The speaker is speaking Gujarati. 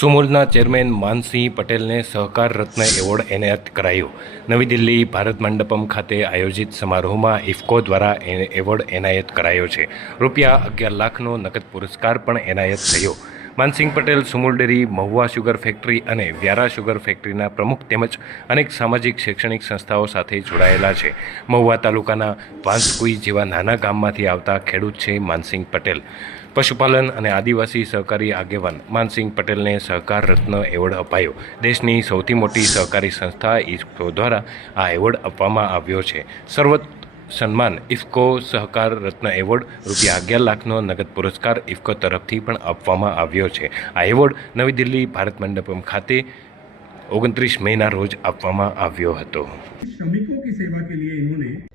સુમૂલના ચેરમેન માનસિંહ પટેલને સહકાર રત્ન એવોર્ડ એનાયત કરાયો। નવી દિલ્હી ભારત મંડપમ ખાતે આયોજિત સમારોહમાં ઇફકો દ્વારા એવોર્ડ એનાયત કરાયો છે। ₹11 લાખનો નગદ પુરસ્કાર પણ એનાયત થયો। Mansingh Patel Sumul dairy, Mahuva sugar factory અને વ્યારા શુગર ફેક્ટરીના પ્રમુખ તેમજ અનેક સામાજિક શૈક્ષણિક સંસ્થાઓ સાથે જોડાયેલા છે। મહુવા તાલુકાના વાંસકુઈ જેવા નાના ગામમાંથી આવતા ખેડૂત છે માનસિંહ પટેલ। પશુપાલન અને આદિવાસી સહકારી આગેવાન માનસિંહ પટેલને સહકાર રત્ન એવોર્ડ અપાયો। દેશની સૌથી મોટી સહકારી સંસ્થા ઇફકો દ્વારા આ એવોર્ડ આપવામાં આવ્યો છે। સર્વોચ્ચ સન્માન ઇફકો સહકાર રત્ન એવોર્ડ ₹11 લાખનો નગદ પુરસ્કાર ઇફકો તરફથી પણ આપવામાં આવ્યો છે। આ એવોર્ડ નવી દિલ્હી ભારત મંડપમ ખાતે 29 મઈના રોજ આપવામાં આવ્યો હતો। श्रमिकों की सेवा के लिए इन्होंने